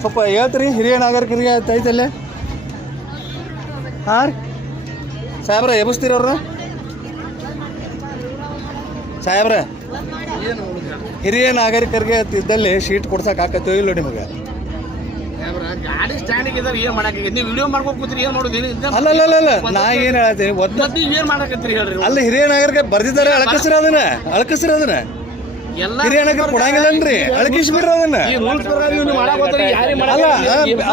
ಸ್ವಲ್ಪ ಹೇಳ್ತೀರಿ? ಹಿರಿಯ ನಾಗರಿಕರಿಗೆ ಐತಲ್ಲೇ ಹಾಂ ರೀ ಸಾಹೇಬ್ರ ಎಬ್ಬಿಸ್ತೀರಿ ಸಾಹೇಬ್ರ ಹಿರಿಯ ನಾಗರಿಕರಿಗೆ ಇದ್ದಲ್ಲಿ ಶೀಟ್ ಕೊಡ್ಸಕ್ಕೆ ಆಕತ್ತೋ ಇಲ್ಲೋ ನಿಮಗೆ? ಗಾಡಿ ಸ್ಟ್ಯಾಂಡಿಗೆ ಇದಾರೆ ಏನ್ ಮಾಡಕ್ಕೆ ನೀವು ವಿಡಿಯೋ ಮಾಡ್ಕೊಂಡು ಕೂತ್ರಿ ಏನ್ ಇದ್ದ- ಅಲ್ಲ ಅಲ್ಲ ಅಲ್ಲ, ನಾ ಏನು ಹೇಳತ್ತೀನಿ? ನೀವ್ ಏನ್ ಮಾಡಕತ್ತೀರಿ ಹೇಳ್ರಿ ಅಲ್ಲ ಹಿರಿಯ ನಾಗರಿಕ ಬರ್ದಿದ್ದಾರೆ ಅಳಕಸ್ರಿ ಅದನ್ನ ಅಳಕಸ್ರಿ ಅದನ್ನ ಅದನ್ನ. ಅಲ್ಲ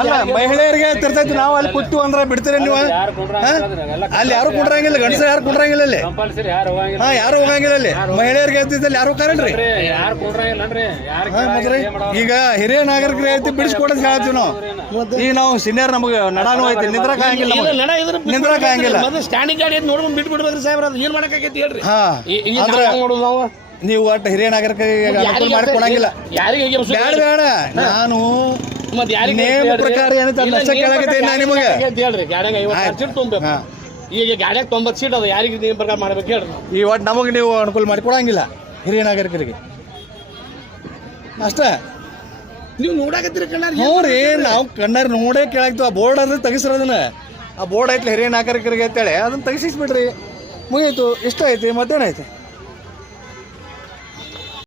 ಅಲ್ಲ ಮಹಿಳೆಯರಿಗೆ ತಿರ್ತೈತಿ ನಾವು ಅಲ್ಲಿ ಕೊಟ್ಟು ಅಂದ್ರೆ ಬಿಡ್ತೀರ ನೀವು? ಅಲ್ಲಿ ಯಾರು ಕುಡ್ರಂಗಿಲ್ಲ ಗಂಡಸರು ಯಾರು ಕುಡ್ರಂಗಿಲ್ಲ ಅಲ್ಲಿ? ಕಂಪಲ್ಸರಿ ಯಾರು ಹೋಗಂಗಿಲ್ಲ. ಹಾ ಯಾರು ಹೋಗಂಗಿಲ್ಲ ಅಲ್ಲಿ? ಮಹಿಳೆಯರಿಗೆ ಅಲ್ಲಿ ಯಾರು ಕರಣ್ರಿ ಯಾರು ಕೊಡ್ರಂಗಿಲ್ಲನ್ರಿ. ಯಾರು ಈಗ ಹಿರಿಯ ನಾಗರಿಕರು ಐತಿ ಬಿಡಿಸ್ಕೊಡೋದು ಹೇಳ್ತೀವಿ ನಾವು. ಈಗ ನಾವು ಸೀನಿಯರ್ ನಮಗೆ ನಡಾನು ಐತಿ ನಿಂದ್ರಕ್ ಆಗಂಗಿಲ್ಲ ನಮಗೆ. ನಿಂದ್ರಕ್ ಆಗಂಗಿಲ್ಲ ಸ್ಟ್ಯಾಂಡಿಂಗ್ ಗಾಡಿ ನೋಡ್ಕೊಂಡು ಬಿಟ್ಬಿಡ್ಬೇಕ್ರಿ ಸಾಹೇಬ್ರ ಅದು ಏನ್ ಮಾಡಕ್ಕಾಗೈತಿ ಹೇಳ್ರಿ. ಹಾ ಅಂದ್ರೆ ನಾವ್ ಒಟ್ಟು ಹಿರಿಯ ನಾಗರಿಕರಿಗೆ ಅನುಕೂಲ ಯಾರಿಗೆ ಮಾಡಿ ಕೊಡಂಗಿಲ್ಲ ಯಾರಿಗೆ ಈಗ ಸುಮ್ನೆ- ಬೇಡ ಬೇಡ ನಾನು ಮತ್ತೆ ಯಾರಿಗೆ ನೇಮ? ಪ್ರಕಾರ ಏನೈತೆ ಅದ್ನ ಇಲ್ಲ, ಕೇಳಾಕತ್ತೀನಿ ನಾ ಪ್ರಕಾರ ನಿಮಗೆ. ಹೇಳ್ರಿ ಗಾಡ್ಯಾಗ ಐವತ್ತು. ಸೀಟ್ ತುಂಬೇಕು ಹಾ. ಈಗ ಗಾಡ್ಯಾಗ ತೊಂಬತ್ತು ಸೀಟ್ ಅದ ಯಾರಿಗೆ ನೇಮ ಪ್ರಕಾರ ಮಾಡ್ಬೇಕು ಹೇಳ್ರಿ ನಾವು. ಈ ಒಟ್ಟು ನಮಗೆ ನೀವು ಅನುಕೂಲ ಮಾಡಿ ಕೊಡಂಗಿಲ್ಲ ಹಿರಿಯ ನಾಗರಿಕರಿಗೆ. ಅಷ್ಟೇ. ನೀವು ನೋಡಾಕತ್ತೀರಿ ಕಣ್ಣಾರ ಹ್ಞೂ ರೀ ನಾವು ಕಣ್ಣಾರ ನೋಡೇ ಕೇಳಾಕ್ತು ಆ ಬೋರ್ಡ್ ಅದ್ರ ತೆಗಿಸ್ರಿ ಅದನ್ನ. ಆ ಬೋರ್ಡ್ ಐತ್ಲಿ ಹಿರಿಯ ನಾಗರಿಕರಿಗೆ ಅಂತೇಳಿ ಅದನ್ನ ತೆಗಿಸಿಸ್ಬಿಡ್ರಿ. ಮುಗಿಯಿತು ಇಷ್ಟ ಐತಿ ಮತ್ತೇನೈತಿ